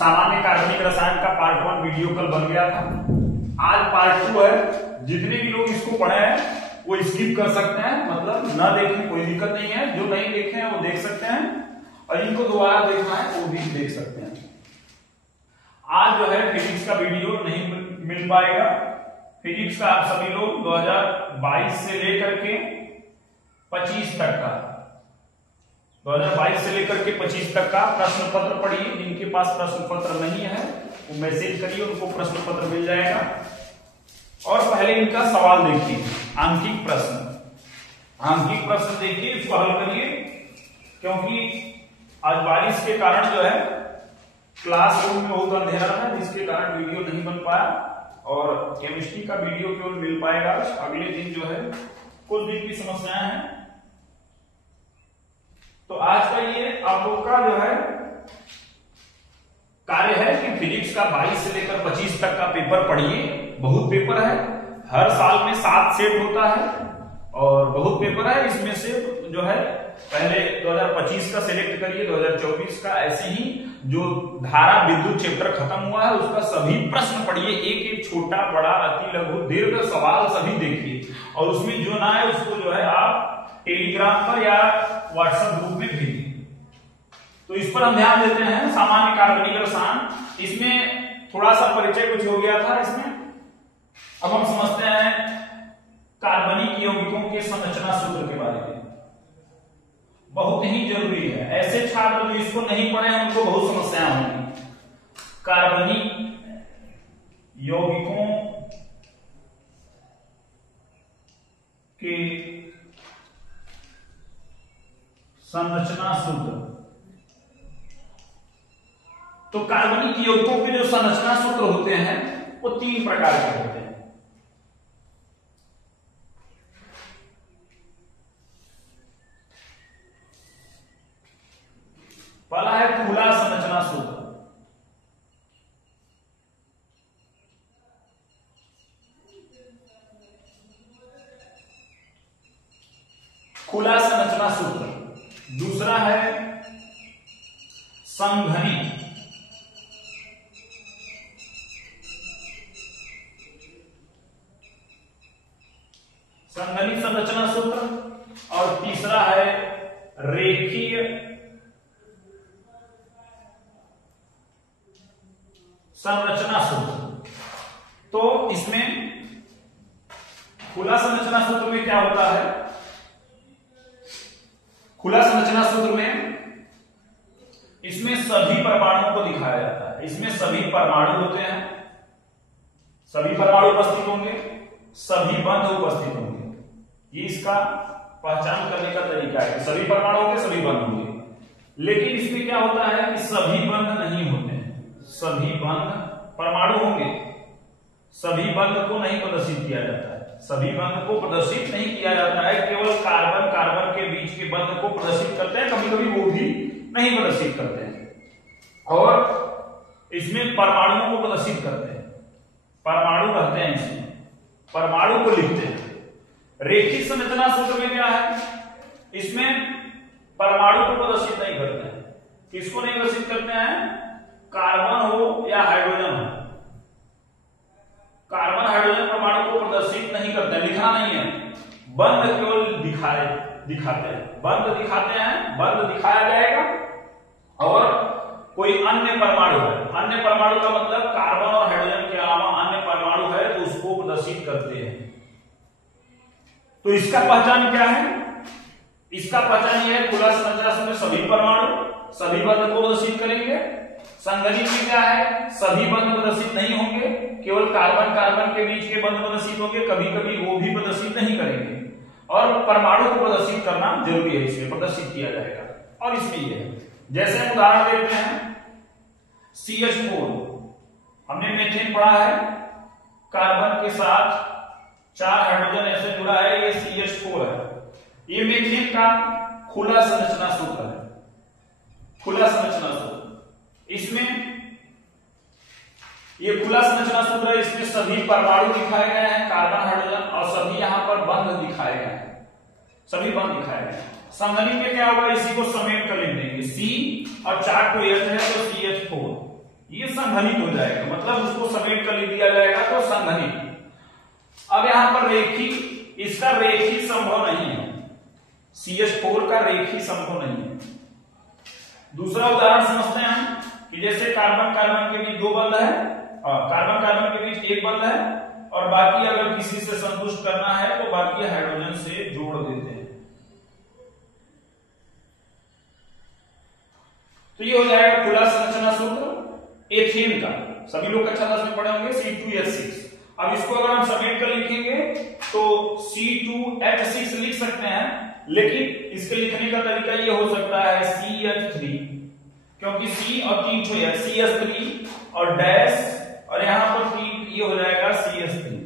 सामान्य कार्बनिक रसायन का पार्ट 1 वीडियो कल बन गया था। आज पार्ट 2 है। जितने भी लोग इसको पढ़े हैं वो स्किप कर सकते हैं, मतलब न देखें कोई दिक्कत नहीं है। जो नहीं देखे हैं वो देख सकते हैं और इनको दोबारा देखना है वो भी देख सकते हैं। आज जो है फिजिक्स का वीडियो नहीं मिल पाएगा। फिजिक्स का आप सभी लोग 2022 से लेकर के 25 तक का 2022 से लेकर के 25 तक का प्रश्न पत्र पढ़िए। जिनके पास प्रश्न पत्र नहीं है वो मैसेज करिए, उनको प्रश्न पत्र मिल जाएगा। और पहले इनका सवाल देखिए, आंकिक प्रश्न देखिए, इसको हल करिए। क्योंकि आज बारिश के कारण जो है क्लासरूम में बहुत अंधेरा था, जिसके कारण वीडियो नहीं बन पाया और केमिस्ट्री का वीडियो केवल मिल पाएगा अगले दिन। जो है कुछ दिन की समस्याएं हैं, तो आज का ये आप लोग का जो है कार्य है कि फिजिक्स का 22 से लेकर 25 तक का पेपर पढ़िए। बहुत पेपर है, हर साल में 7 सेट होता है और बहुत पेपर है। इसमें से जो है पहले 2025 का सिलेक्ट करिए, 2024 का, ऐसे ही जो धारा विद्युत चैप्टर खत्म हुआ है उसका सभी प्रश्न पढ़िए। एक एक छोटा बड़ा अति लघु दीर्घ सवाल सभी देखिए और उसमें जो ना है उसको जो है आप टेलीग्राम पर या व्हाट्सएप ग्रुप में भेजिए। तो इस पर हम ध्यान देते हैं। सामान्य कार्बनिक रसायन, इसमें थोड़ा सा परिचय कुछ हो गया था इसमें। अब हम समझते हैं कार्बनिक यौगिकों के संरचना सूत्र के बारे में। बहुत ही जरूरी है, ऐसे छात्र जो इसको नहीं पढ़े हैं उनको बहुत समस्याएं होंगी। कार्बनिक यौगिकों के संरचना सूत्र। तो कार्बनिक यौगिकों के जो संरचना सूत्र होते हैं वो 3 प्रकार के होते हैं। पहला है खुला संरचना सूत्र। खुला संरचना सूत्र। दूसरा है संघनी। संघनित संरचना सूत्र। और तीसरा है रेखीय संरचना सूत्र। तो इसमें खुला संरचना सूत्र में क्या होता है? खुला संरचना सूत्र में इसमें सभी परमाणुओं को दिखाया जाता है। इसमें सभी परमाणु होते हैं, सभी परमाणु उपस्थित होंगे, सभी बंध उपस्थित होंगे। ये इसका पहचान करने का तरीका है कि सभी परमाणु होंगे, सभी बंध होंगे। लेकिन इसमें क्या होता है कि सभी बंध नहीं होते हैं। सभी बंध परमाणु होंगे, सभी बंध को नहीं प्रदर्शित किया जाता है। सभी बंध को प्रदर्शित नहीं किया जाता है, केवल कार्बन कार्बन के बीच के बंध को प्रदर्शित करते हैं। कभी कभी वो भी नहीं प्रदर्शित करते हैं। और इसमें परमाणुओं को प्रदर्शित करते हैं, परमाणु रहते हैं इसमें, परमाणु को लिखते हैं। रेखिक संरचना सूत्र में क्या है? इसमें परमाणु को प्रदर्शित नहीं करते हैं। किसको नहीं प्रदर्शित करते हैं? कार्बन हो या हाइड्रोजन हो, कार्बन हाइड्रोजन परमाणु को प्रदर्शित नहीं करते हैं, लिखना नहीं है। बंध केवल दिखाते हैं, बंध दिखाते हैं, बंध दिखाया जाएगा। और कोई अन्य परमाणु है, अन्य परमाणु का मतलब कार्बन और हाइड्रोजन के अलावा अन्य परमाणु है तो उसको प्रदर्शित करते हैं। तो इसका पहचान क्या है? इसका पहचान यह है, खुला संरचना सूत्र में सभी परमाणु सभी बंध को प्रदर्शित करेंगे। संघनित में क्या है? सभी बंध प्रदर्शित नहीं होंगे, केवल कार्बन कार्बन के बीच के बंध प्रदर्शित होंगे, कभी कभी वो भी प्रदर्शित नहीं करेंगे। और परमाणु को प्रदर्शित करना जरूरी है, इसमें प्रदर्शित किया जाएगा। और इसमें ये है, जैसे हम उदाहरण देखते हैं CH4। हमने मीथेन पढ़ा है, कार्बन के साथ 4 हाइड्रोजन ऐसे जुड़ा है, ये CH4 है। ये मीथेन का खुला संरचना सूत्र है, खुला संरचना सूत्र। इसमें ये खुला संरचना सूत्र है, इसमें सभी परमाणु दिखाए गए हैं, कार्बन हाइड्रोजन, और सभी यहां पर बंध दिखाए गए हैं, सभी बंध दिखाए गए हैं। संघनित में क्या होगा? इसी को समेट कर लिख देंगे, C और 4 को H है तो CH4। ये संघनित हो जाएगा, मतलब उसको समेट कर लिख दिया जाएगा तो संघनित। अब यहां पर रेखी, इसका रेखी संभव नहीं है, CH4 का रेखी संभव नहीं है। दूसरा उदाहरण समझते हैं हम कि जैसे कार्बन कार्बन के बीच 2 बंध है, कार्बन कार्बन के बीच 1 बंध है और बाकी अगर किसी से संतुष्ट करना है तो बाकी हाइड्रोजन से जोड़ देते हैं। तो ये हो जाएगा खुला संरचना सूत्र एथेन का, सभी लोग कक्षा 10 में पढ़े होंगे, C2H6। अब इसको अगर हम समेट कर लिखेंगे तो C2H6 लिख सकते हैं, लेकिन इसके लिखने का तरीका ये हो सकता है CH3, क्योंकि C और 3 ठो है, CH3 और डैश और यहां पर 3, ये हो जाएगा CH3।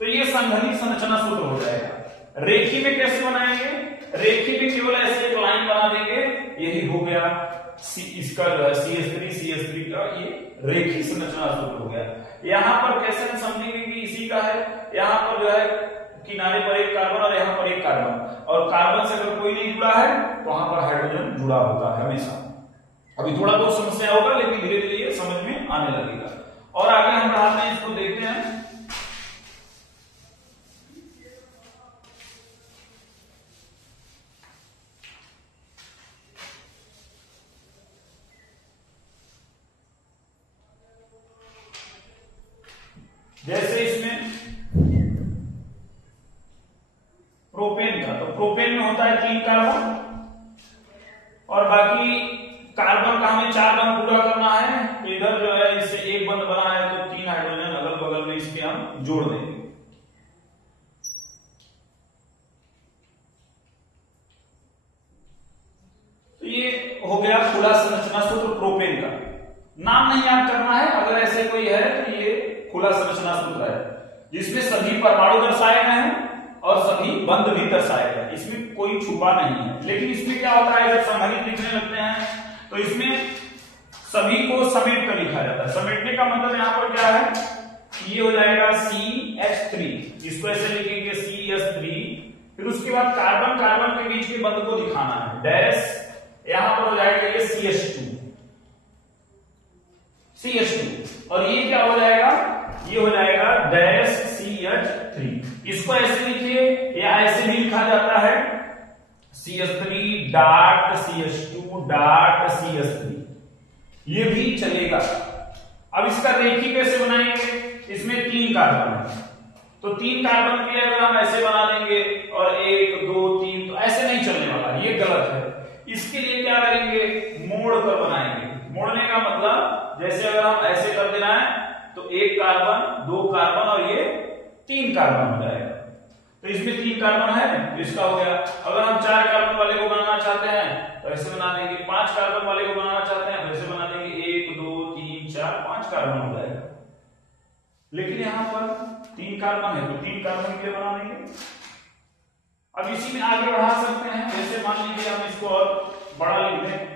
तो ये संघनित संरचना सूत्र हो जाएगा। रेखी में कैसे बनाएंगे? रेखी में केवल ऐसे एक लाइन बना देंगे, यही हो गया इसका जो है CH3 का ये रेखी संरचना सूत्र हो गया। यहां पर कैसे हम समझेंगे कि इसी का है, यहां पर जो है किनारे पर एक कार्बन और यहां पर एक कार्बन, और कार्बन से अगर कोई नहीं जुड़ा है तो वहां पर हाइड्रोजन जुड़ा होता है हमेशा। अभी थोड़ा बहुत समस्या होगा, लेकिन धीरे धीरे ये समझ में आने लगेगा। और आगे हम बढ़ाते हैं, इसको देखते हैं। जैसे इसमें प्रोपेन का, तो प्रोपेन में होता है 3 कार्बन और बाकी कार्बन का हमें 4 बंध पूरा करना है। तो इधर जो है इससे 1 बंध बना है तो 3 हाइड्रोजन अगल बगल में इसके हम जोड़ देंगे। तो ये हो गया खुला संरचना सूत्र प्रोपेन का। नाम नहीं याद करना है, अगर ऐसे कोई है तो ये खुला संरचना सूत्र है, जिसमें सभी परमाणु दर्शाए गए हैं और सभी बंध भी दर्शाए गए हैं, इसमें कोई छुपा नहीं है। लेकिन इसमें क्या होता है, जब संघनित लिखने लगते हैं तो इसमें सभी को समेट कर लिखा जाता है। समेटने का मतलब यहां पर क्या है, ये हो जाएगा CH3, इसको ऐसे लिखेंगे CH3, फिर उसके बाद कार्बन कार्बन के बीच के बंध को दिखाना है, डैश, यहां पर हो जाएगा ये CH2, और ये क्या हो जाएगा, ये हो जाएगा डैश CH3। इसको ऐसे लिखिए या ऐसे भी लिखा जाता है CH3 dot CH2 dot CH3, ये भी चलेगा। अब इसका रेखी कैसे बनाएंगे, इसमें 3 कार्बन है तो 3 कार्बन के लिए अगर हम ऐसे बना देंगे और 1 2 3, तो ऐसे नहीं चलने वाला, ये गलत है। इसके लिए क्या करेंगे, मोड़ कर बनाएंगे। मोड़ने का मतलब जैसे अगर हम ऐसे कर देना है तो 1 कार्बन 2 कार्बन और ये 3 कार्बन हो जाएगा। तो इसमें 3 कार्बन है तो इसका हो गया। अगर हम 4 कार्बन वाले को बनाना चाहते हैं तो ऐसे बना देंगे, 5 कार्बन वाले को बनाना चाहते हैं तो ऐसे बना देंगे, 1 2 3 4 5 कार्बन हो जाएगा। लेकिन यहां पर 3 कार्बन है तो 3 कार्बन के लिए बना देंगे। अब इसी में आगे बढ़ा सकते हैं, जैसे मान लीजिए हम इसको और बड़ा लिख दें,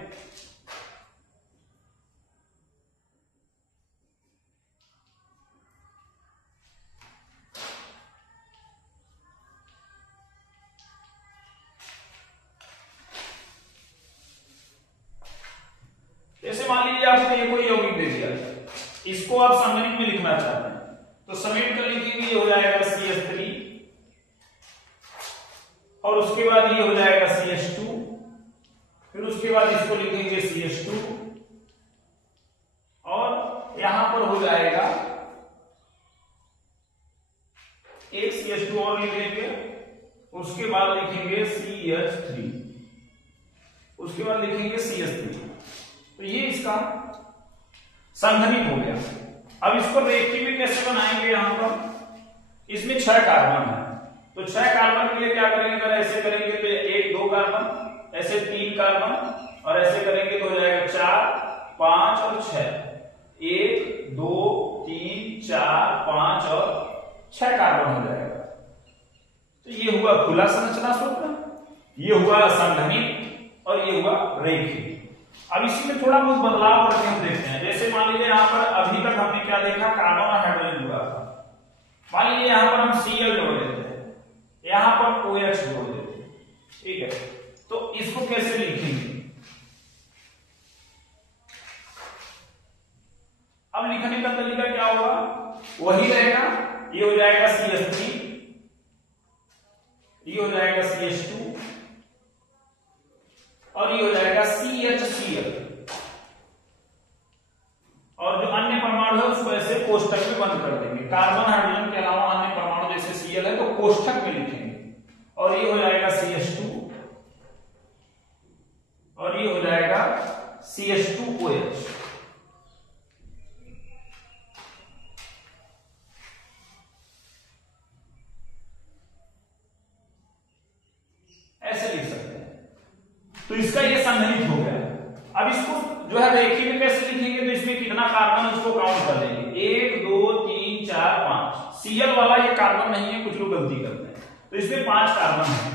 जैसे मान लीजिए आपको ये कोई यौगिक दे दिया, इसको आप संघनित में लिखना चाहते हैं तो समेट कर लिखेंगे, ये हो जाएगा CH3 और उसके बाद ये हो जाएगा CH2, फिर उसके बाद इसको लिखेंगे CH2 और यहां पर हो जाएगा एक CH2 और लिखेंगे, उसके बाद लिखेंगे CH3, उसके बाद लिखेंगे CH3। तो ये इसका संघनित हो गया। अब इसको रेखी में कैसे बनाएंगे, यहां पर इसमें 6 कार्बन है तो 6 कार्बन के लिए क्या करेंगे, अगर ऐसे करेंगे तो 1 2 कार्बन, ऐसे 3 कार्बन और ऐसे करेंगे तो हो जाएगा 4 5 और 6, 1 2 3 4 5 और 6 कार्बन हो जाएगा। तो ये हुआ खुला संरचना सूत्र, ये हुआ संघनित और ये हुआ रेखी। अब इसी में थोड़ा बहुत बदलाव करके हम देखते हैं। जैसे मान लीजिए यहाँ पर अभी तक हमने क्या देखा, कार्बन और हाइड्रोजन जुड़ा था, मान लीजिए यहाँ पर हम Cl जोड़ देते हैं, यहाँ पर OH जोड़ देते हैं, ठीक है। तो इसको कैसे लिखेंगे, वही रहेगा, ये हो जाएगा CH3, ये हो जाएगा CH2 और ये हो जाएगा CHCl। और जो अन्य परमाणु है उसको ऐसे कोष्ठक में बंद कर देंगे। कार्बन हाइड्रोजन के अलावा अन्य परमाणु जैसे Cl है तो कोष्ठक में लिखेंगे और ये हो जाएगा CH2 और ये हो जाएगा CH2OH। ऐसे लिख सकते हैं। तो इसका ये संघनित हो गया। अब इसको जो है रेखी में कैसे लिखेंगे, तो इसमें कितना कार्बन है उसको काउंट कर लेंगे, 1 2 3 4 5। Cl वाला ये कार्बन नहीं है, कुछ लोग गलती करते हैं, तो इसमें 5 कार्बन है।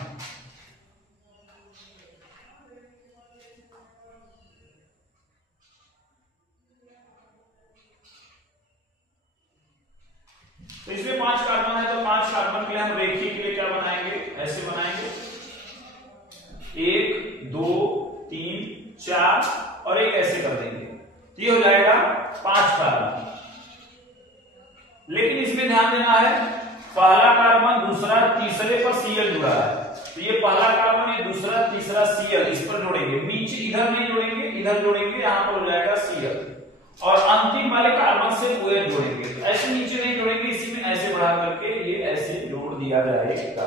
तो इसमें 5 कार्बन है, तो 5 कार्बन के लिए हम रेखी के लिए क्या बनाएंगे, ऐसे बनाएंगे 1 2 3 4 और एक ऐसे कर देंगे, तो ये हो जाएगा 5 कार्बन। लेकिन इसमें ध्यान देना है, पहला कार्बन दूसरा तीसरे पर Cl जुड़ा है, तो ये पहला कार्बन ये दूसरा तीसरा Cl इस पर जोड़ेंगे, नीचे इधर नहीं जोड़ेंगे, इधर जोड़ेंगे, यहां पर हो जाएगा Cl और अंतिम वाले कार्बन से OH जोड़ेंगे। तो ऐसे नीचे नहीं जोड़ेंगे, इसी में ऐसे बढ़ा करके ये ऐसे जोड़ दिया जाएगा।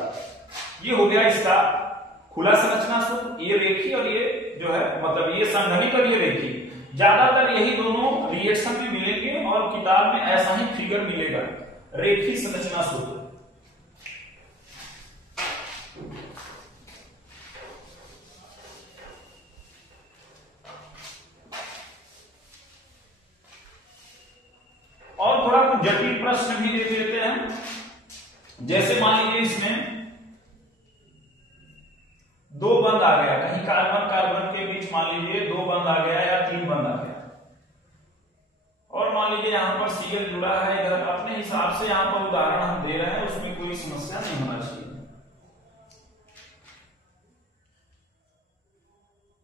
ये हो गया इसका खुला संरचना सूत्र, ये रेखी और ये जो है मतलब ये संघनित और ये रेखी। ज्यादातर यही दोनों रिएक्शन में मिलेंगे और किताब में ऐसा ही फिगर मिलेगा, रेखी संरचना सूत्र। और थोड़ा कुछ जटिल प्रश्न भी देख लेते हैं। जैसे मान लीजिए इसमें 2 बंद आ गया, कहीं कार्बन कार्बन के बीच मान लीजिए 2 बंद आ गया या 3 बंद आ गया, और मान लीजिए यहां पर Cl जुड़ा है इधर। अपने हिसाब से यहां पर उदाहरण हम दे रहे हैं, उसमें कोई समस्या नहीं होना चाहिए।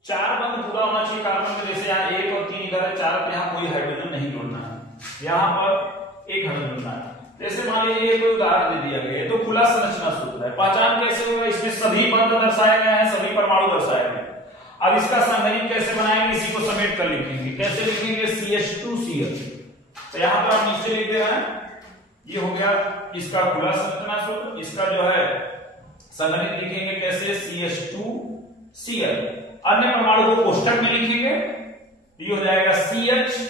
4 बंद पूरा होना चाहिए कार्बन में, जैसे यहाँ 1 और 3 इधर है, 4 पे यहाँ कोई हाइड्रोजन नहीं जोड़ना है, यहाँ पर एक हाइड्रोजन जोड़ना है। जैसे मान लीजिए कोई उदाहरण दे दिया गया, तो खुला संरचना सूत्र है। पहचान कैसे होगा, इसमें सभी बंध दर्शाए गए हैं, सभी परमाणु दर्शाए गए हैं। अब इसका संघनित कैसे बनाएंगे, इसी को समेट कर लिखेंगे। कैसे लिखेंगे, CH2Cl। तो यहां पर हम नीचे लिख दे रहे हैं, ये हो गया इसका खुला संरचना सूत्र। इसका जो है संघनित लिखेंगे कैसे, CH2Cl। अन्य परमाणु को कोष्ठक में लिखेंगे, ये हो जाएगा CH,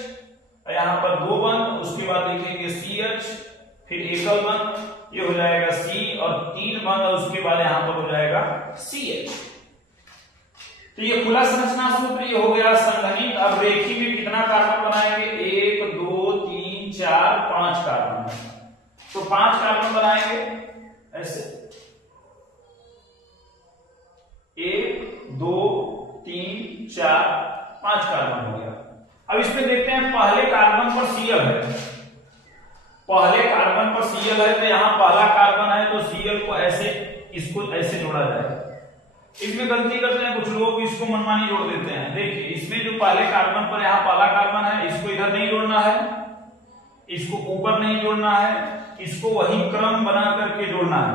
यहां पर 2 बंद, उसके बाद लिखेंगे CH, फिर एकल बंद, ये हो जाएगा C और 3 बंद, और उसके बाद यहां पर हो जाएगा CH। तो ये खुला संरचना सूत्र ये हो गया संघनित। अब रेखी में कितना कार्बन बनाएंगे, 1 2 3 4 5 कार्बन। तो 5 कार्बन बनाएंगे ऐसे, 1 2 3 4 5 कार्बन हो गया। अब इसमें देखते हैं पहले कार्बन पर Cl है, पहले कार्बन पर Cl है, तो यहां पहला कार्बन है तो Cl को ऐसे, इसको ऐसे जोड़ा जाएगा। इसमें गलती करते हैं कुछ लोग, इसको मनमानी जोड़ देते हैं। देखिए इसमें जो पहले कार्बन पर यहाँ पहला कार्बन है, इसको इधर नहीं जोड़ना है, इसको ऊपर नहीं जोड़ना है, इसको वही क्रम बना करके जोड़ना है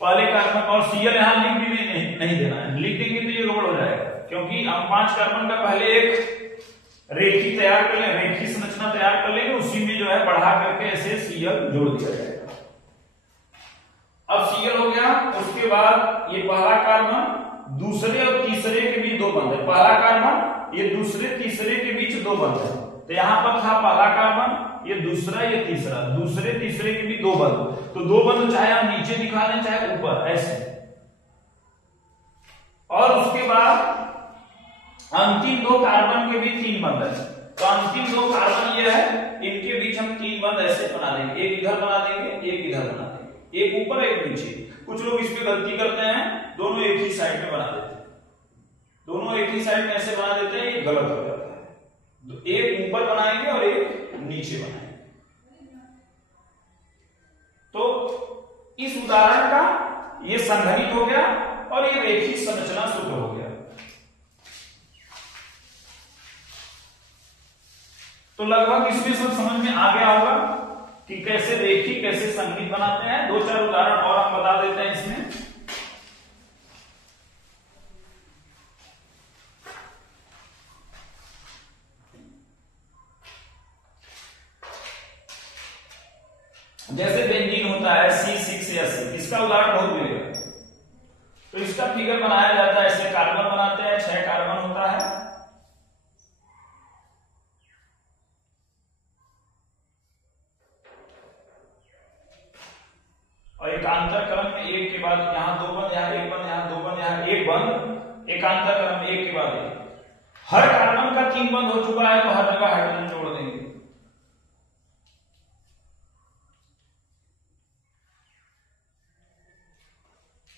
पहले कार्बन। और Cl यहाँ लिख भी नहीं देना है, लिख देंगे तो ये गड़बड़ हो जाएगा, क्योंकि हम 5 कार्बन का पहले एक रेखी तैयार कर लें, रेखी संरचना तैयार कर लेंगे, उसी में जो है बढ़ा करके ऐसे Cl जोड़ दिया जाएगा। अब Cl हो गया, उसके बाद ये पहला कार्बन दूसरे और तीसरे के बीच 2 बंद है, पहला कार्बन ये दूसरे तीसरे के बीच 2 बंद है। तो यहां पर था पहला कार्बन, ये दूसरा ये तीसरा, दूसरे तीसरे के बीच 2 बंद। तो 2 बंद चाहे हम नीचे दिखा दें चाहे ऊपर, ऐसे। और उसके बाद अंतिम 2 कार्बन के बीच 3 बंद है, तो अंतिम 2 कार्बन ये है, इनके बीच हम 3 बंद ऐसे बना देंगे, एक इधर बना देंगे, एक इधर बना देंगे, एक ऊपर एक नीचे। कुछ लोग इसमें गलती करते हैं, दोनों एक ही साइड में बना देते हैं, दोनों एक ही साइड में ऐसे बना देते हैं, ये गलत हो जाता है। तो एक ऊपर बनाएंगे और एक नीचे बनाएंगे। तो इस उदाहरण का ये संघनित हो गया और ये रेखीय संरचना सूत्र हो गया। तो लगभग इसमें सब समझ में आ गया होगा। कि कैसे रेखी कैसे संगीत बनाते हैं। दो चार उदाहरण और हम बता देते हैं इसमें। जैसे बेंजीन होता है C6H6, इसका उदाहरण बहुत मिलेगा। तो इसका फिगर बनाया जाता है ऐसे, कार्बन बनाते हैं, 6 कार्बन होता है, और एकांतर क्रम में एक के बाद यहां 2 बंद, यहां 1 बंद, यहां 2 बंद, यहां 1 बंद, एकांतर क्रम में एक के बाद एक। हर कार्बन का 3 बंद हो चुका है तो हर जगह हाइड्रोजन जोड़ देंगे।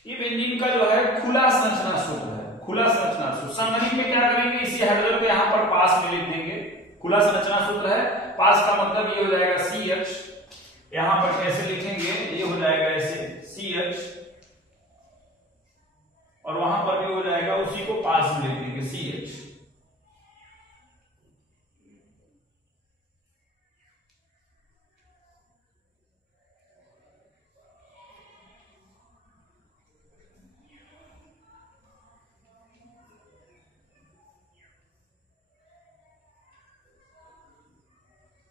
ये बेंजीन का जो है खुला संरचना सूत्र है, खुला संरचना सूत्र। संगठन में क्या करेंगे, इसी हाइड्रोजन को यहां पर पास में लिख देंगे। खुला संरचना सूत्र है, पास का मतलब ये हो जाएगा CH, यहां पर कैसे लिखेंगे, ये हो जाएगा ऐसे CH, और वहां पर भी हो जाएगा, उसी को पास में लिख देंगे CH।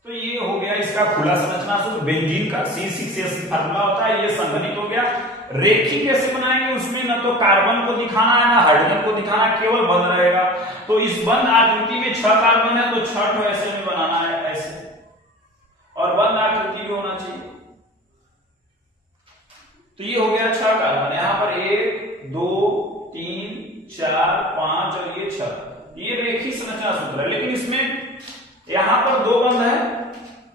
तो ये हो गया इसका खुला संरचना सूत्र बेंजीन का, C6H6 फार्मूला होता है। ये संघनित हो गया। रेखी कैसे बनाएंगे, उसमें ना तो कार्बन को दिखाना है ना हाइड्रोजन को दिखाना, केवल बंद रहेगा। तो इस बंद आकृति में 6 कार्बन है तो 6 ठो ऐसे में बनाना है, ऐसे, और बंद आकृति भी होना चाहिए। तो ये हो गया 6 कार्बन, यहां पर 1 2 3 4 5 और ये 6। ये रेखी संरचना सूत्र है। लेकिन इसमें यहां पर 2 बंद है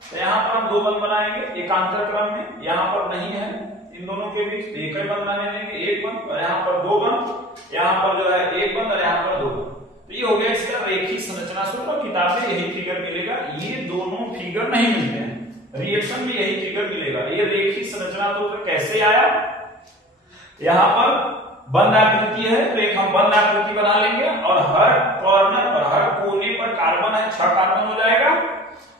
तो यहां पर हम 2 बंद बनाएंगे एकांतर क्रम में, यहां पर नहीं है, इन दोनों के बीच एक ही बंद बनाने देंगे, 1 बंद, और यहां पर 2 बंद, यहां पर जो है 1 बंद और यहां पर 2 बंद। तो ये हो गया इसका रेखी संरचना सूत्र। किताब में यही फिगर मिलेगा, ये दोनों फिगर नहीं मिलते हैं, रिएक्शन में यही फिगर मिलेगा। ये रेखी संरचना सूत्र कैसे आया, यहां पर बंद आकृति है तो एक हम बंद आकृति बना लेंगे, और हर कॉर्नर पर हर कोने पर कार्बन है, 6 कार्बन हो जाएगा।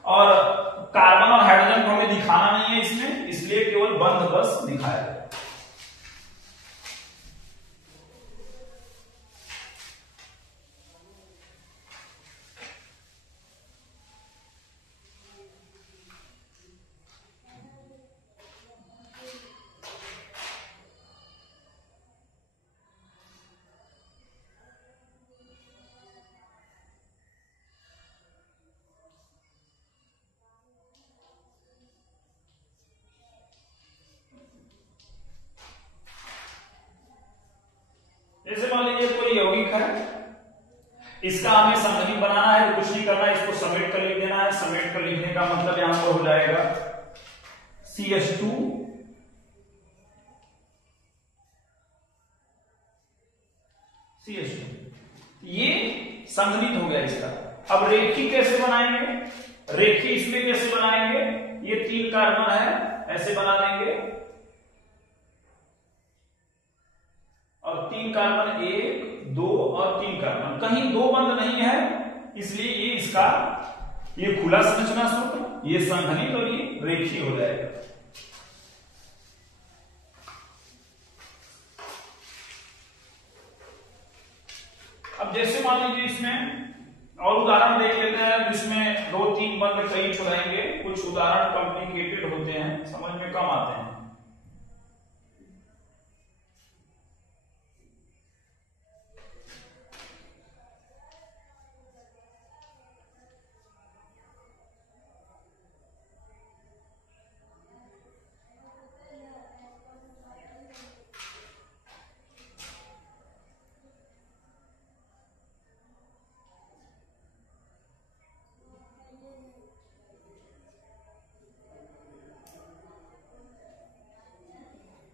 और कार्बन और हाइड्रोजन को हमें दिखाना नहीं है इसमें, इसलिए केवल बंद बस दिखाया है। जैसे मान लीजिए कोई यौगिक है, इसका हमें संघनित बनाना है तो कुछ नहीं करना है, इसको समेट कर लिख देना है। समेट कर लिखने का मतलब यहां पर हो जाएगा CH2 ये संघनित हो गया इसका। अब रेखी कैसे बनाएंगे, रेखी इसमें कैसे बनाएंगे, ये 3 कार्बन है, ऐसे बना देंगे, और 3 कार्बन 1 2 और 3 कार्बन, कहीं 2 बंद नहीं है, इसलिए ये इसका ये खुला संरचना सूत्र, ये संघनित और ये रेखीय हो जाएगा। अब जैसे मान लीजिए इसमें और उदाहरण देख लेते हैं जिसमें 2-3 बंद कई छुड़ाएंगे। कुछ उदाहरण कॉम्प्लिकेटेड होते हैं, समझ में कम आते हैं।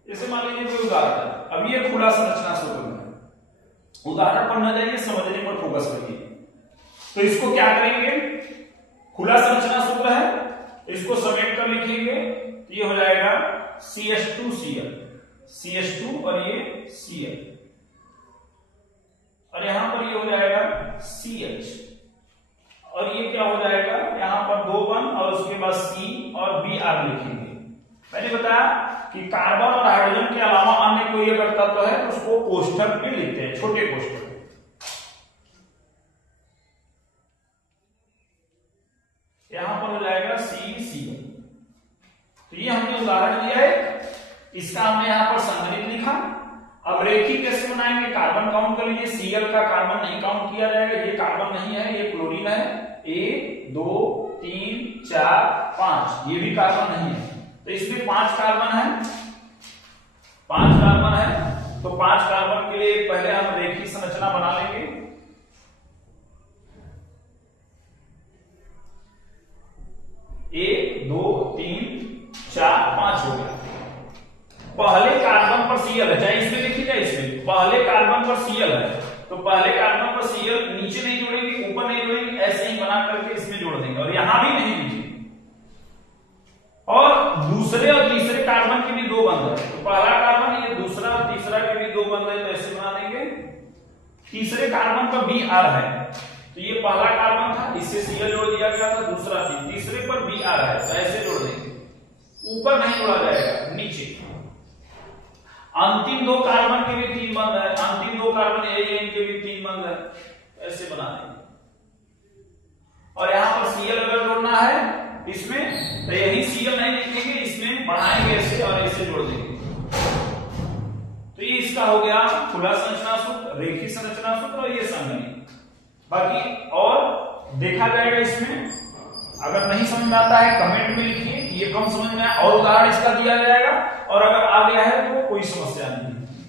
जैसे मान लीजिए कोई उदाहरण है, अब ये खुला संरचना सूत्र है, उदाहरण पर न जाइए, समझने पर फोकस करिए। तो इसको क्या करेंगे, खुला संरचना सूत्र है, इसको समेट कर लिखेंगे, तो ये हो जाएगा CH2Cl, CH2 और ये Cl, और यहां पर ये हो जाएगा CH, और ये क्या हो जाएगा, यहाँ पर 2 बंद और उसके बाद C और Br लिखेंगे। मैंने बताया कि कार्बन और हाइड्रोजन के अलावा अन्य कोई अगर तत्व है तो उसको कोष्ठक में लिखते हैं, छोटे कोष्ठक। यहां पर हो जाएगा CCl। तो ये हमने उदाहरण दिया है, इसका हमने यहां पर संगणित लिखा। अब रेखी कैसे बनाएंगे, कार्बन काउंट कर लीजिए, Cl का कार्बन नहीं काउंट किया जाएगा, ये कार्बन नहीं है, ये क्लोरीन है। 1 2 3 4 5, ये भी कार्बन नहीं है, तो इसमें 5 कार्बन है, 5 कार्बन है। तो 5 कार्बन के लिए पहले हम रेखी संरचना बना लेंगे। एक 2 3 4 5 हो गया। पहले कार्बन पर Cl है, चाहे इसमें देखिए चाहे इसमें, पहले कार्बन पर Cl है, तो पहले कार्बन पर Cl नीचे नहीं जोड़ेंगे, ऊपर नहीं जोड़ेंगे, ऐसे ही बना करके इसमें जोड़ देंगे और यहां भी नहीं नीचे। और दूसरे और तीसरे कार्बन के भी 2 बंद है, तो पहला कार्बन, ये दूसरा और तीसरा के भी 2 बंद है, तो ऐसे बना देंगे। तीसरे कार्बन पर Br है, तो ये पहला कार्बन था, इससे Cl जोड़ दिया गया था, दूसरा तीसरे पर Br है, तो ऐसे जोड़ देंगे। ऊपर नहीं जोड़ा जाएगा, नीचे। अंतिम 2 कार्बन के भी 3 बंद है, अंतिम 2 कार्बन AN के भी 3 बंद है, ऐसे बना देंगे। और यहां पर Cl अगर जोड़ना है इसमें, तो यही Cl नहीं लिखेंगे, इसमें बढ़ाएंगे ऐसे और ऐसे जोड़ देंगे। तो ये इसका हो गया खुला संरचना सूत्र, रेखीय संरचना सूत्र और ये संगणित। बाकी और देखा जाएगा इसमें, अगर नहीं समझ में आता है कमेंट में लिखिए, ये कम समझ में आया और उदाहरण इसका दिया जाएगा, और अगर आ गया है तो कोई समस्या नहीं है।